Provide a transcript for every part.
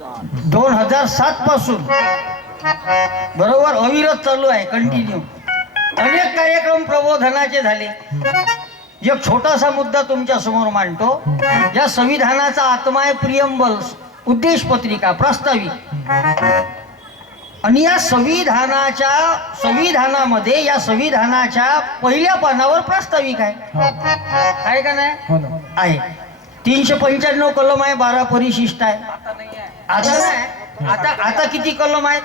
दोन हजार सात पासून. बरोबर अविरत चालू आहे कंटिन्यू अनेक कार्यक्रम प्रबोधनाचे झाले. एक छोटासा मुद्दा तुमच्यासमोर मांडतो. या संविधानाचा आत्मा आहे प्रियंबल उद्देश पत्रिका प्रस्तावित आणि या संविधानाच्या संविधानामध्ये या संविधानाच्या पहिल्या पानावर प्रास्ताविक आहे. का नाही? हो आहे. तीनशे पंच्याण्णव कलम आहे बारा परिशिष्ट आहे. आता नाही आता आता किती कलम आहेत?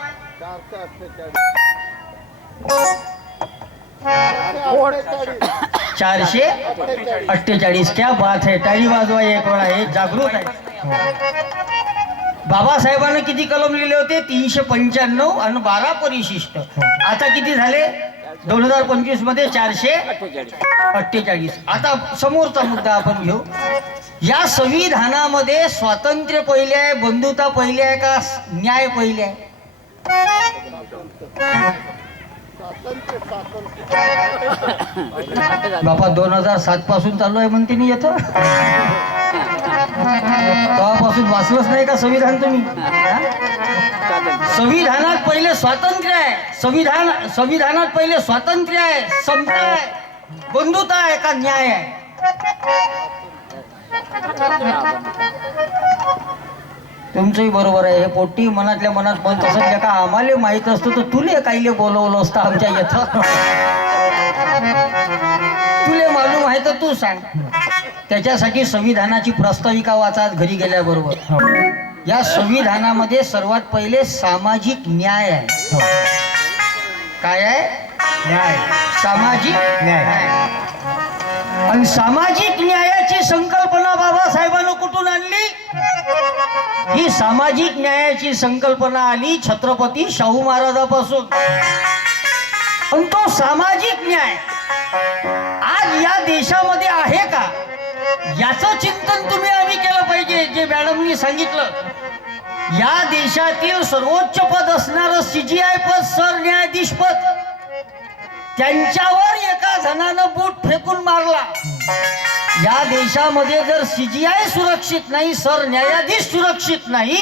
चारशे अठ्ठेचाळीस. क्या बात आहे टाळी वाजवा एक वेळा हे. जागृत आहे बाबासाहेबांनी किती कलम लिहिले होते? तीनशे पंच्याण्णव आणि बारा परिशिष्ट. आता किती झाले? दोन हजार पंचवीसमध्ये चारशे अठ्ठेचाळीस. आता समोरचा मुद्दा आपण घेऊ. या संविधानामध्ये स्वातंत्र्य पहिले आहे बंधुता पहिले आहे का न्याय पहिले आहे? बापा दोन हजार सात पासून चालू आहे म्हणते मी येतो. तेव्हापासून वाचलंच नाही का संविधान तुम्ही? संविधानात पहिले स्वातंत्र्य आहे. संविधान संविधानात पहिले स्वातंत्र्य आहे समता आहे. बंधुता आहे का न्याय आहे? तुमचंही बरोबर आहे. हे पोट्टी मनातल्या मनात म्हणत असेल का आम्हाला माहीत असतं तर तुले काहीले बोलवलं असतं आमच्या इथं? तुले मालूम आहे तर तू सांग. त्याच्यासाठी संविधानाची प्रस्ताविका वाचा आज घरी गेल्याबरोबर. या संविधानामध्ये सर्वात पहिले सामाजिक न्याय आहे. काय आहे? न्याय. सामाजिक न्याय. आणि सामाजिक न्यायाची संकल्पना ही सामाजिक न्यायाची संकल्पना आली छत्रपती शाहू महाराजापासून. पण तो सामाजिक न्याय आज या देशामध्ये आहे का? याचं चिंतन तुम्ही आम्ही केलं पाहिजे जे मॅडमनी सांगितलं. या देशातील सर्वोच्च पद असणारं सीजीआय पद सरन्यायाधीश पद त्यांच्यावर एका जणानं बूट फेकून मारला. या देशामध्ये जर सीजीआय सुरक्षित नाही सरन्यायाधीश सुरक्षित नाही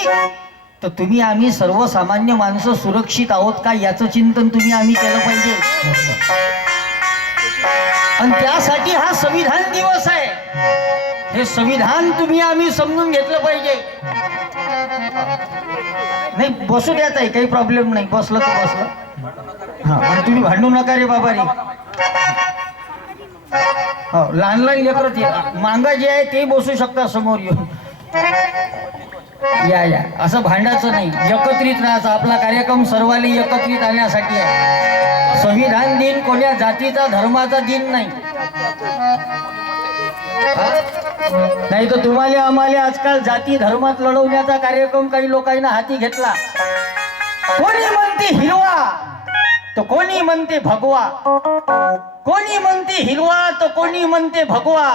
तर तुम्ही आम्ही सर्वसामान्य माणसं सुरक्षित आहोत का? याचं चिंतन तुम्ही आम्ही केलं पाहिजे. आणि त्यासाठी हा संविधान दिवस आहे. हे संविधान तुम्ही आम्ही समजून घेतलं पाहिजे. नाही बसू द्या आहे काही प्रॉब्लेम नाही. बसलं तर बसलं. हा आणि तुम्ही भांडू नका रे बाबा रे हो लहान लहान लेकरं मांगा जे आहे ते बसू शकता समोर येऊन. या या. असं भांडायचं नाही. एकत्रित राहायचं. आपला कार्यक्रम सर्वांनी एकत्रित आणण्यासाठी आहे. संविधान दिन कोण्या जातीचा धर्माचा दिन नाही. नाही तर तुम्हाला आम्हाला आजकाल जाती धर्मात लढवण्याचा कार्यक्रम काही लोकांना हाती घेतला. कोणी म्हणते हिरवा? तर कोणी म्हणते भगवा? कोणी म्हणते हिरवा तर कोणी म्हणते भगवा?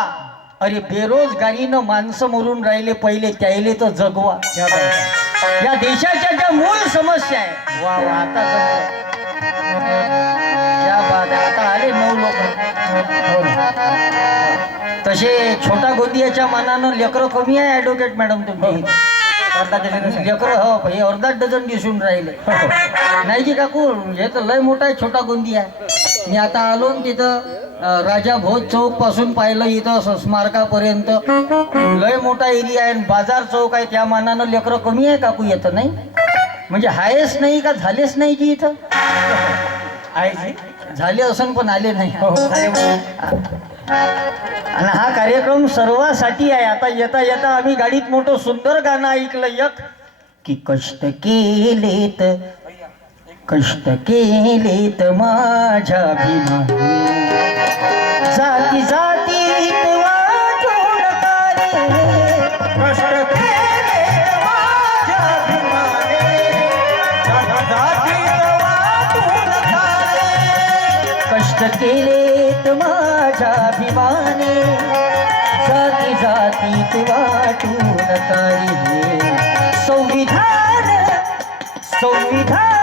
अरे बेरोजगारीनं माणसं मरून राहिले पहिले त्याले तर जगवा. या देशाच्या ज्या मूळ समस्या आहे वा वा आता आता आले नऊ लोक. तसे छोटा गोंदियाच्या मानानं लेकरं कमी आहे ऍडव्होकेट मॅडम तुम्ही? लेकरं हो हे अर्धा डझन दिसून राहिले. नाही की काकू हे तर लय मोठा छोटा गोंदी आहे. मी आता आलो तिथं राजा भोज चौकपासून पाहिलं इथं स्मारकापर्यंत. लय मोठा एरिया आहे बाजार चौक आहे त्या मानानं लेकरं कमी आहे काकू येतं नाही? म्हणजे आहेच नाही का झालेच नाही की इथं? आहे जी? झाले असन पण आले नाही. आणि हा कार्यक्रम सर्वासाठी आहे. आता येता येता आम्ही गाडीत मोठं सुंदर गाणं ऐकलं. यक की कष्ट केलेत कष्ट केलेत माझ्या भीमानी जाती जातीत कष्ट केलेत माझ्या कष्ट केलेत माझ्या अभिमाने जाती जातीत वाटून काही संविधान संविधान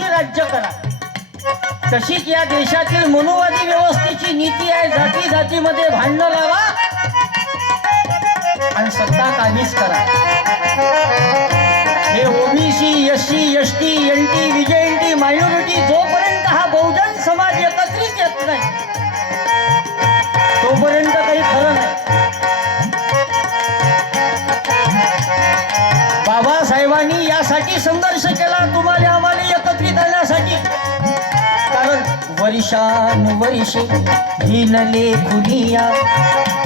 राज्य करा. तशीच या देशातील मनुवादी व्यवस्थेची नीती आहे जाती जातीमध्ये भांडण लावा आणि सत्ता काहीच करा. हे OBC S C S T N T VJNT minority जोपर्यंत हा बहुजन समाज एकत्रित येत नाही तोपर्यंत काही खरं नाही. बाबासाहेबांनी यासाठी संघर्ष केला तुम्हाला आम्हाला कारण वर्षानुवर्षे हिनले खुनिया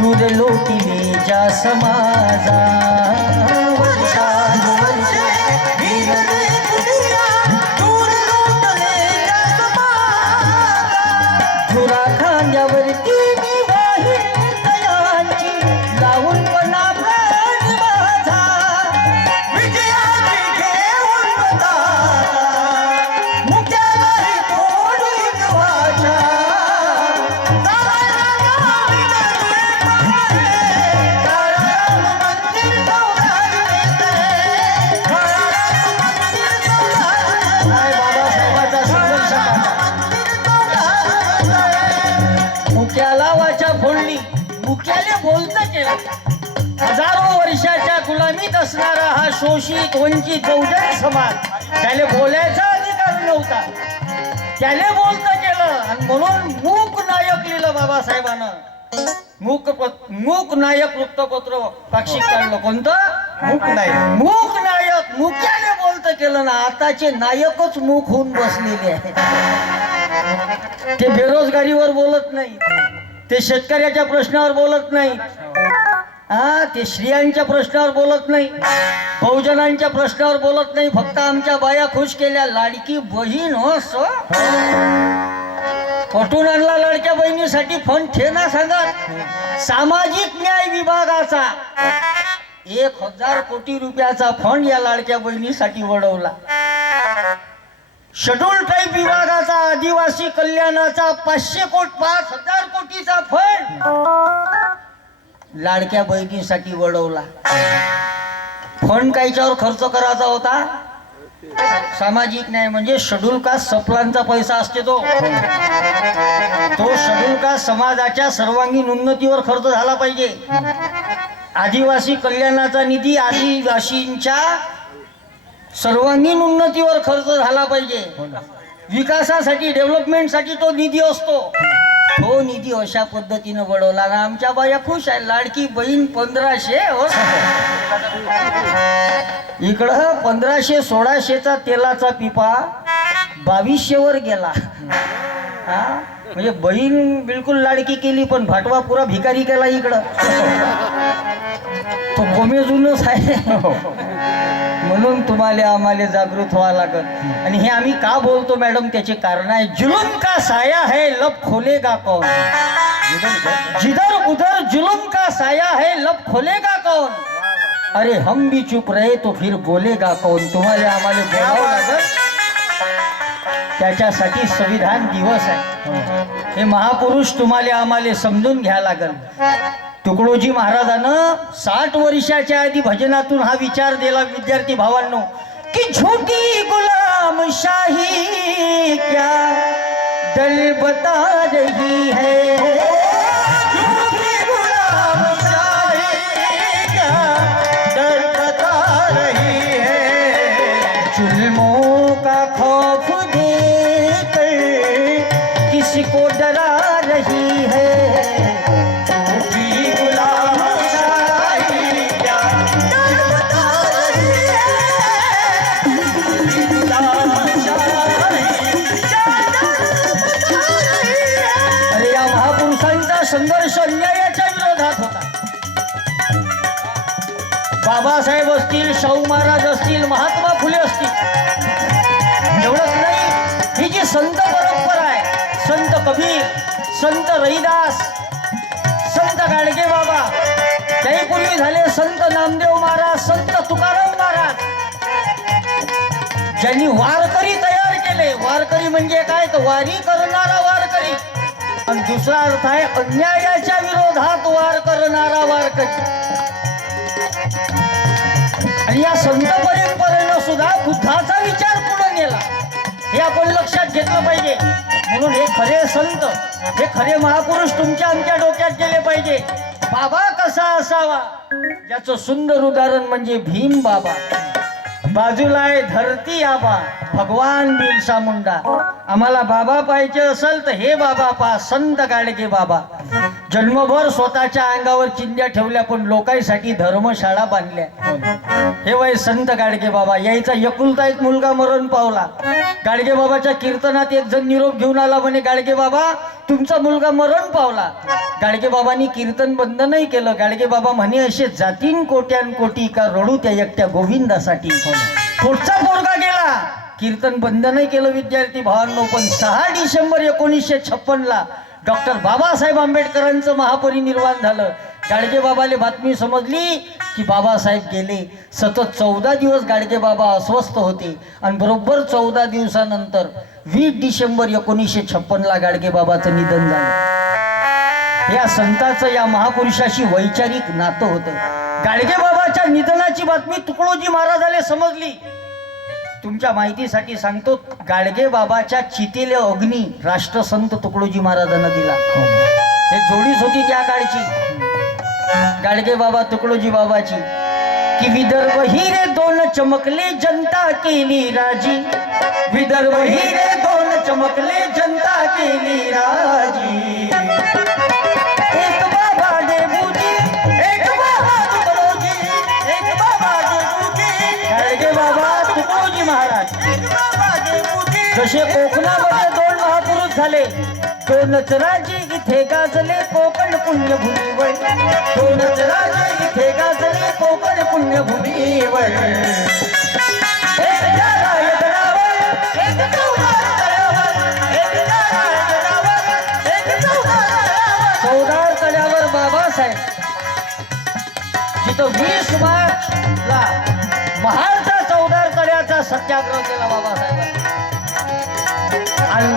दूर लोटिले जा समाजा. गुलामीत असणारा हा शोषित वंचित बहुजन समाज त्याला बोलायचा अधिकार नव्हता. त्याने बोलत केलं आणि म्हणून मूक नायक लिहिलं बाबासाहेबानं. मूक मूक नायक वृत्तपत्र पाक्षिक काढलं. कोणतं? मूक नायक. मूक नायक. मुक्याने बोलत केलं ना आताचे नायकच मूक होऊन बसलेले आहेत. ते बेरोजगारीवर बोलत नाही ते शेतकऱ्याच्या प्रश्नावर बोलत नाही हा ते स्त्रियांच्या प्रश्नावर बोलत नाही. बहुजनांच्या प्रश्नावर बोलत नाही. फक्त आमच्या बाया खुश केल्या. लाडकी बहीण हो स पटून आणला लाडक्या बहिणीसाठी. फंड ठेना सांगत सामाजिक न्याय विभागाचा एक हजार कोटी रुपयाचा फंड या लाडक्या बहिणीसाठी वळवला शेड्यूल टाईप विभागाचा आदिवासी कल्याणाचा पाचशे कोट पाच हजार कोटीचा फंड लाडक्या बहिणीसाठी वळवला फंड कायच्यावर खर्च करायचा होता? सामाजिक न्याय म्हणजे शेड्यूल कास्ट सप्लांचा पैसा असते तो? तो शेड्यूल कास्ट समाजाच्या सर्वांगीण उन्नतीवर खर्च झाला पाहिजे? आदिवासी कल्याणाचा निधी आदिवासींच्या सर्वांगीण उन्नतीवर खर्च झाला पाहिजे. विकासासाठी डेव्हलपमेंटसाठी तो निधी असतो. हो निधी अशा पद्धतीनं वळवला ना आमच्या बाया खुश आहे लाडकी बहीण पंधराशे हो. इकडं पंधराशे सोळाशेचा तेलाचा पिपा बावीसशेवर गेला. हा? म्हणजे बहीण बिलकुल लाडकी केली पण भाटवा पुरा भिकारी केला इकडं. तो कोमेजूनच आहे. हो. म्हणून तुम्हाला आम्हाला जागृत व्हावं लागत. आणि हे आम्ही का बोलतो मॅडम? त्याचे कारण आहे जुलूम का साया है लब खोलेगा कौन? जिधर उधर जुलूम का साया है लब खोलेगा कौन? अरे हम भी चुप रहे तो फिर बोलेगा कौन? तुम्हाला आम्हाला बोलावं लागत? त्याच्यासाठी संविधान दिवस आहे. हे महापुरुष तुम्हाला आम्हाला समजून घ्या लागल. तुकडोजी महाराजानं साठ वर्षाच्या आधी भजनातून हा विचार दिला विद्यार्थी भावांनो की छोटी गुलाम शाही क्या दल बता रही है? संत रहिदास संत गाडगे बाबा त्याही पूर्वी झाले संत नामदेव महाराज संत तुकाराम महाराज. ज्यांनी वारकरी तयार केले. वारकरी म्हणजे काय? तर वारी करणारा वारकरी. आणि दुसरा अर्थ आहे अन्यायाच्या विरोधात वार करणारा वारकरी. आणि या संत परंपरेनं सुद्धा बुद्धाचा विचार पुढे गेला हे आपण लक्षात घेतलं पाहिजे. म्हणून हे खरे संत हे खरे महापुरुष तुमच्या आमच्या डोक्यात गेले पाहिजे. बाबा कसा असावा? याचं सुंदर उदाहरण म्हणजे भीम बाबा. बाजूला आहे धरती आबा. भगवान बिरसा मुंडा. आम्हाला बाबा पाहिजे असेल तर हे बाबा पा संत गाडगे बाबा. जन्मभर स्वतःच्या अंगावर चिंध्या ठेवल्या पण लोकांसाठी धर्मशाळा बांधल्या. हे वय संत गाडगे बाबा. यायचा यकुलता एक मुलगा मरण पावला. गाडगे बाबाच्या कीर्तनात एक जण निरोप घेऊन आला म्हणे गाडगे बाबा तुमचा मुलगा मरण पावला. गाडगे बाबांनी कीर्तन बंद नाही केलं. गाडगे बाबा म्हणे असे जातीन कोट्यान कोटी का रडू त्या एकट्या गोविंदासाठी. पुढचा पोरगा गेला. कीर्तन बंद नाही केलं विद्यार्थी भावांनो पण सहा डिसेंबर एकोणीसशे छप्पनला डॉक्टर बाबासाहेब आंबेडकरांचं महापरिनिर्वाण झालं. गाडगे बाबाले बातमी समजली की बाबासाहेब गेले. सतत चौदा दिवस गाडगे बाबा अस्वस्थ होते. आणि बरोबर चौदा दिवसानंतर वीस डिसेंबर एकोणीसशे छप्पनला गाडगे बाबाचं निधन झालं. या संताचं या महापुरुषाशी वैचारिक नातं होतं. गाडगे बाबाच्या निधनाची बातमी तुकडोजी महाराजाला समजली. तुमच्या माहितीसाठी सांगतो गाडगे बाबाच्या चितेले अग्नी राष्ट्रसंत तुकडोजी महाराजांना दिला. हे. जोडीच होती त्या काळची. गाडगे बाबा तुकडोजी बाबाची. की विदर्भ हिरे दोन चमकले जनता केली राजी. विदर्भ हिरे दोन चमकले जनता केली राजी. जसे कोकणामध्ये दोन महापुरुष झाले. तो नचराजी इथे गाजले कोकण पुण्यभूमीवर. दोनच राजे इथे गाजले कोकण पुण्यभूमीवर. चौदार तळ्यावर, बाबासाहेब. वीस मार्चला महाडचा चौदार तळ्याचा सत्याग्रह केला बाबासाहेब I'm